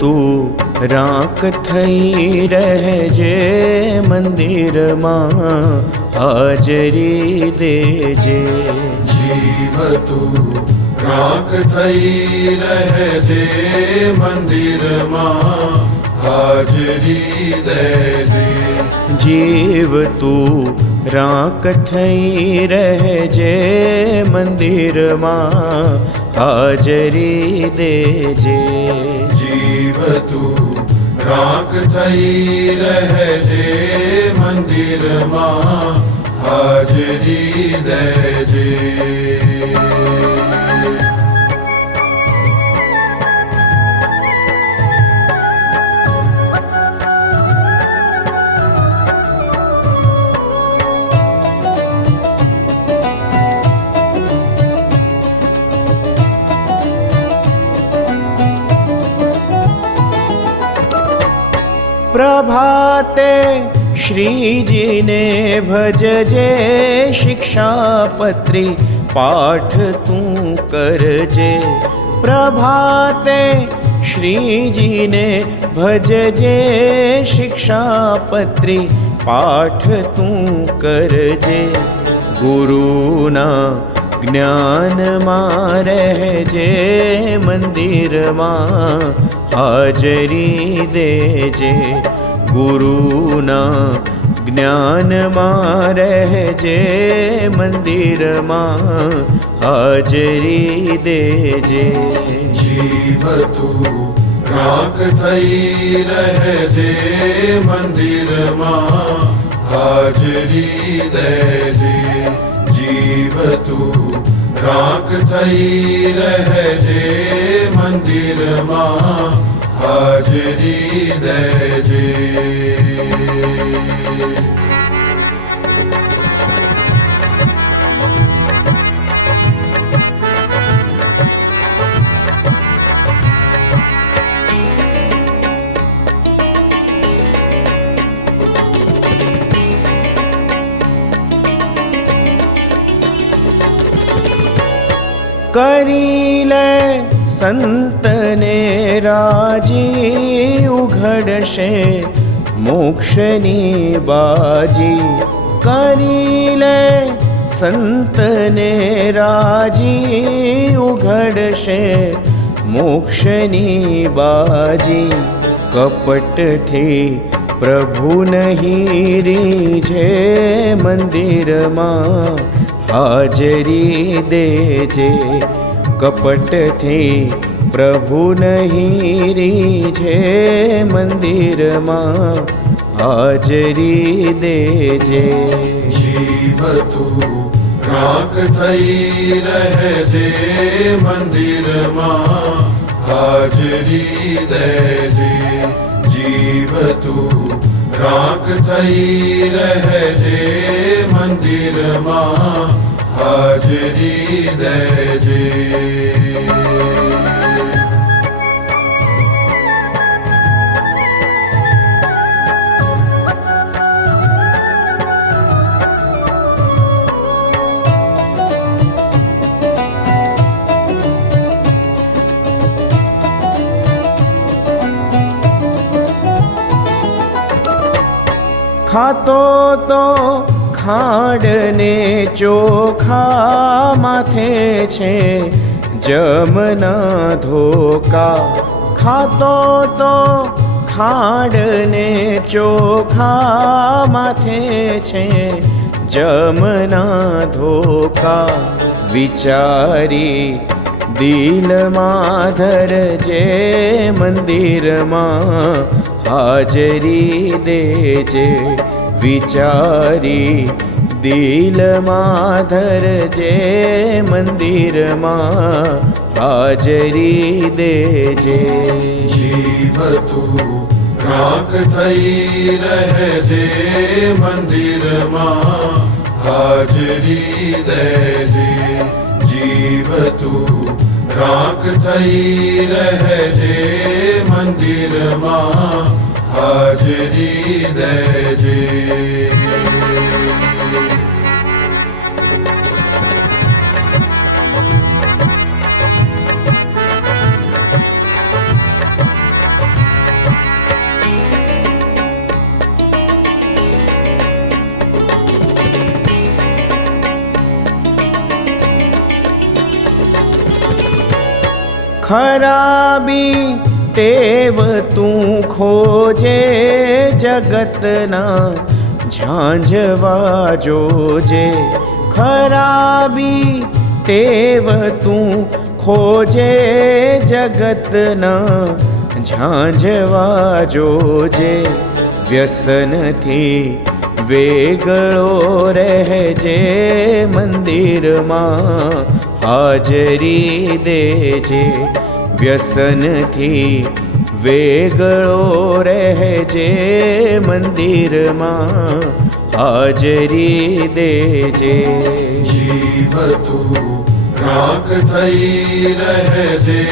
તું રાખ થઈ રહેજે મંદિરમાં હાજરી દેજે. જીવ તું રાખ થઈ રહેજે મંદિરમાં હાજરી દેજે. જીવ તું રાખ થઈ રહેજે મંદિરમાં હાજરી દેજે. જીવ તું રાખ થઈ રહેજે મંદિરમાં હાજરી દેજે. પ્રભાતે શ્રીજીને ભજજે શિક્ષાપત્રી પાઠ તું કરજે. પ્રભાતે શ્રીજીને ભજજે શિક્ષાપત્રી પાઠ તું કરજે. ગુરુના જ્ઞાનમાં રહેજે મંદિરમાં હાજરી દેજે. ગુરુના જ્ઞાનમાં રહેજે મંદિરમાં હાજરી દેજે. જીવ તું રાખ થઈ રહેજે મંદિરમાં હાજરી દેજે. જીવ તું રાખ થઈ રહેજે મંદિરમાં હાજરી દેજે. કરી લે સંતને રાજી ઉઘડશે મોક્ષની બાજી. કરી લે સંતને રાજી ઉઘડશે મોક્ષની બાજી. કપટથી પ્રભુ નહીં રીઝે મંદિરમાં હાજરી દેજે. કપટથી પ્રભુ નહીં રીઝે મંદિરમાં હાજરી દેજે. જીવ તું રાખ થઈ રહેજે મંદિરમાં હાજરી દેજે. જીવ તું રાખ થઈ રહેજે મંદિરમાં હાજરી દેજે. ખાતો તો ખાંડને ચોખા માથે છે જમના ધોકા. ખાતો તો ખાંડને ચોખા માથે છે જમના ધોકા. વિચારી દિલમાં ધરજે મંદિરમાં હાજરી દેજે. વિચારી દિલમાં ધરજે મંદિરમાં હાજરી દેજે. જીવ તું રાખ થઈ રહેજે મંદિરમાં હાજરી દેજે. જીવ તું રાખ થઈ રહેજે મંદિરમાં હાજરી દેજે. ખરાબી ટેવ તું ખોજે જગતના ઝાંઝવા જોજે. ખરાબી ટેવ તું ખોજે જગતના ઝાંઝવા જોજે. વ્યસનથી વેગળો રહેજે મંદિરમાં હાજરી દેજે. વ્યસનથી વેગળો રહેજે મંદિરમાં હાજરી દેજે. જીવ તું રાખ થઈ રહેજે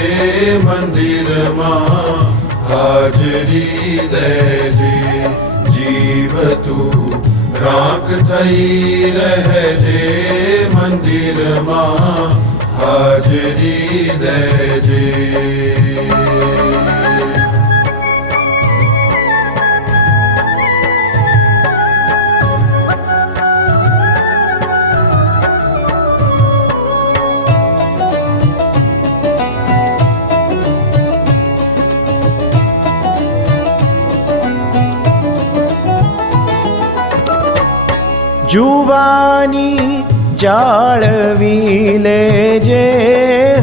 મંદિરમાં હાજરી દેજે. જીવ તું રાખ થઈ રહેજે મંદિરમાં હાજરી દેજે. જુવાની જાળવી લેજે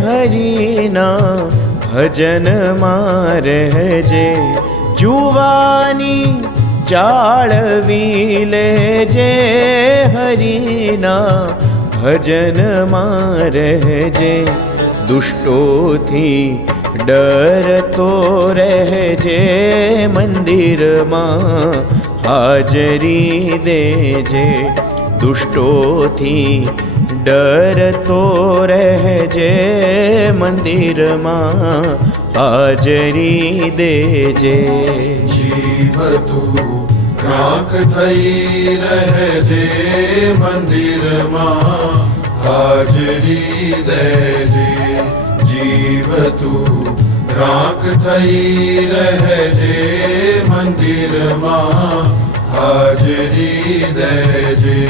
હરિના ભજનમાં રહેજે. જુવાની જાળવી લેજે હરિના ભજનમાં રહેજે. દુષ્ટોથી ડરતો રહેજે મંદિરમાં હાજરી દેજે. દુષ્ટોથી ડરતો રહેજે મંદિરમાં હાજરી દેજે. જીવ તું રાખ થઈ રહેજે મંદિરમાં હાજરી દેજે. જીવ તું રાખ થઈ રહેજે મંદિરમાં હાજરી દેજે.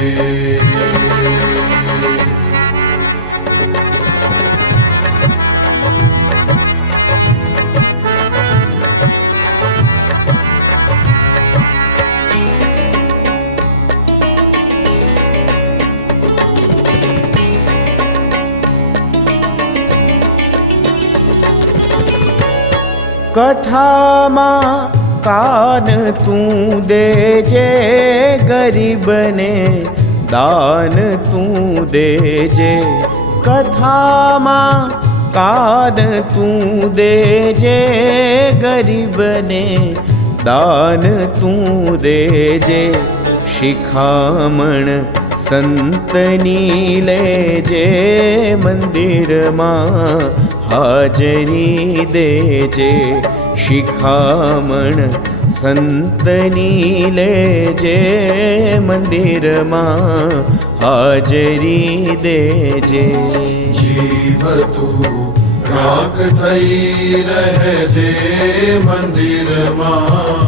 કથામાં કાન તું દેજે ગરીબને દાન તું દેજે. કથામાં કાન તું દેજે ગરીબને દાન તું દેજે. શિખામણ સંતની લેજે મંદિરમાં હાજરી દેજે. શિખામણ સંતની લેજે મંદિરમાં હાજરી દેજે. જીવ તું રાખ થઈ રહેજે મંદિરમાં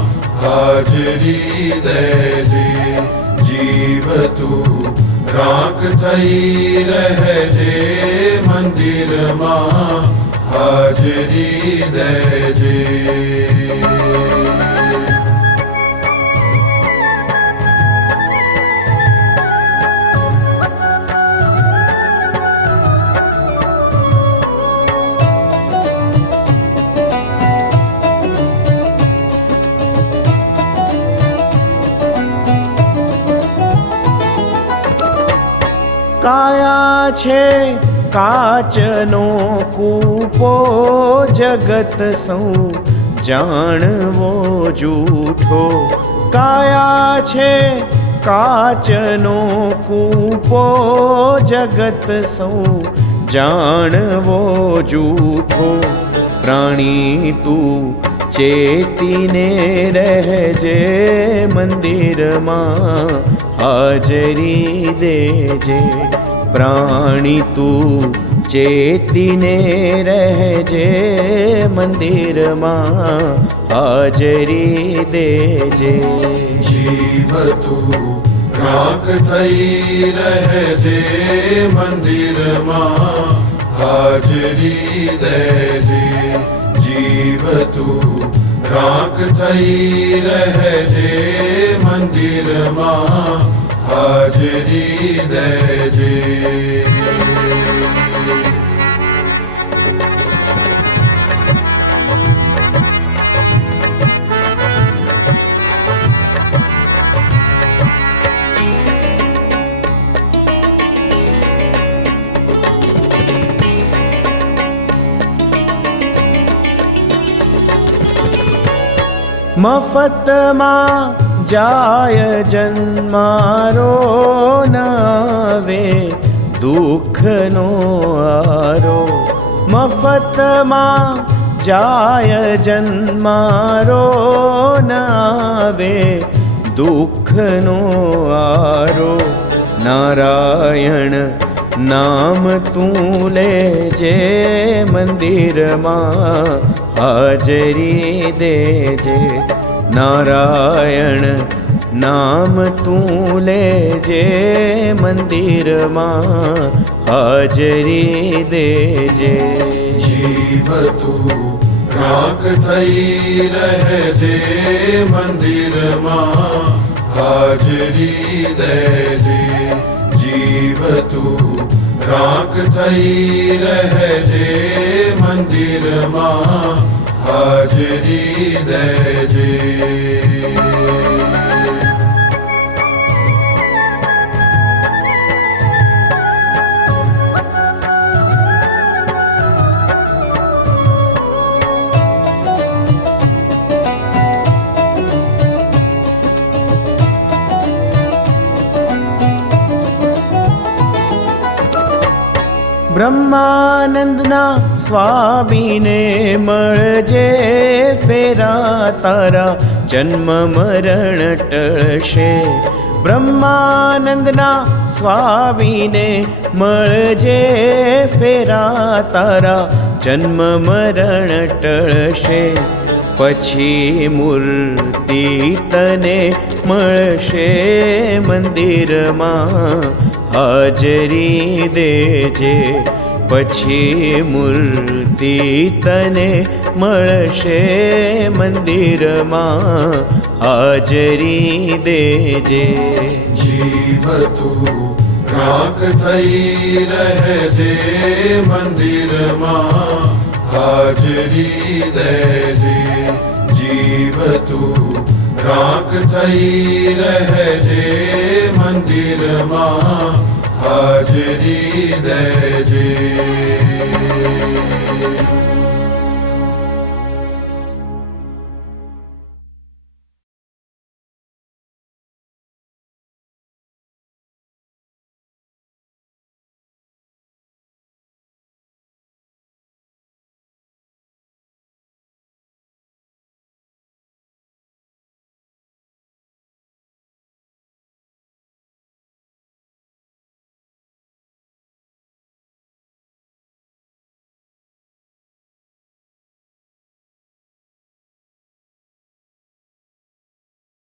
હાજરી દેજે. જીવ તું રાખ થઈ રહેજે મંદિરમાં હાજરી દેજે. કાયા છે કાચનો કૂપો જગત સૌ જાણવો જૂઠો. કાયા છે કાચનો કૂપો જગત સૌ જાણવો જૂઠો. પ્રાણી તું ચેતીને રહેજે મંદિરમાં હાજરી દેજે. પ્રાણી તું ચેતીને રહેજે મંદિરમાં હાજરી દેજે. જીવ તું રાખ થઈ રહેજે મંદિરમાં હાજરી દેજે જીવ તું રાખ થઈ રહેજે મંદિરમાં હાજરી દેજે મફતમાં જાય જન્મારો ન આવે દુઃખનો આરો મફતમાં જાય જન્મારો ન આવે દુઃખનો આરો નારાયણ નામ તું લેજે મંદિરમાં હાજરી દેજે નારાયણ નામ તું લેજે મંદિરમાં હાજરી દેજે જીવ તું રાખ થઈ રહેજે મંદિરમાં હાજરી દેજે જીવ તું રાખ થઈ રહેજે મંદિરમાં હાજરી દેજે બ્રહ્માનંદના સ્વામીને મળજે ફેરા તારા જન્મ મરણ ટળશે બ્રહ્માનંદના સ્વામીને મળજે ફેરા તારા જન્મ મરણ ટળશે પછી મૂર્તિ તને મળશે મંદિરમાં હાજરી દેજે પછી મૂર્તિ તને મળશે મંદિરમાં હાજરી દેજે જીવ તું રાખ થઈ રહેજે મંદિરમાં હાજરી દેજે જીવ તું રાખ થઈ રહેજે મંદિરમાં હાજરી દેજે